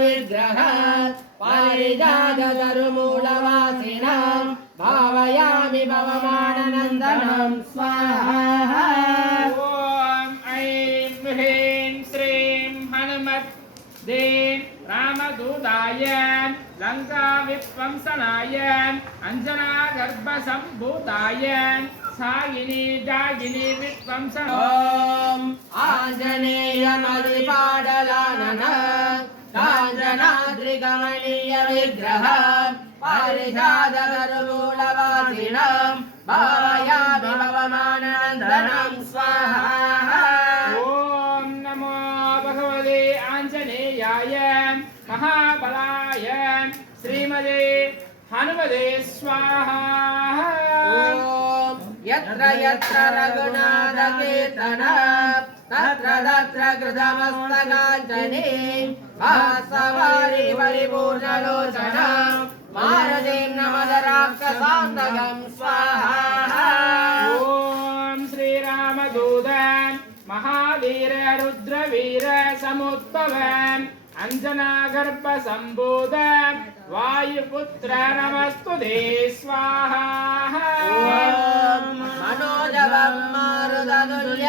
विग्रह पारिजाततरुमूलवासिनां भावयामि भवमाननन्दनं स्वाहा। ॐ ऐं ह्रीं श्रीं हनुमते रामदूताय लङ्काविध्वंसनाय अञ्जनागर्भसम्भूताय सागिनी जागिनी विध्वंसन। ॐ आञ्जनेयमधिपाटलानन काञ्चनाद्रिकमनीय विग्रह पारिजाततरुमूलवासिनां भावयामि भवमाननन्दनं स्वाहा। ॐ नमो भगवते आञ्जनेयाय महाबलाय श्रीमते हनुमते स्वाहा। यत्र यत्र रघुनाथकीर्तन तत्र तत्र कृतमस्तकाञ्जने भास्वरि परिपूर्णलोचन मारुतिं नमद राक्षसान्तकं स्वाहा। ॐ श्रीरामदूत महावीर रुद्रवीर समुद्भव अञ्जनागर्भसम्भूत वायुपुत्र नमस्तुते स्वाहा। मनोजवं मारुततुल्य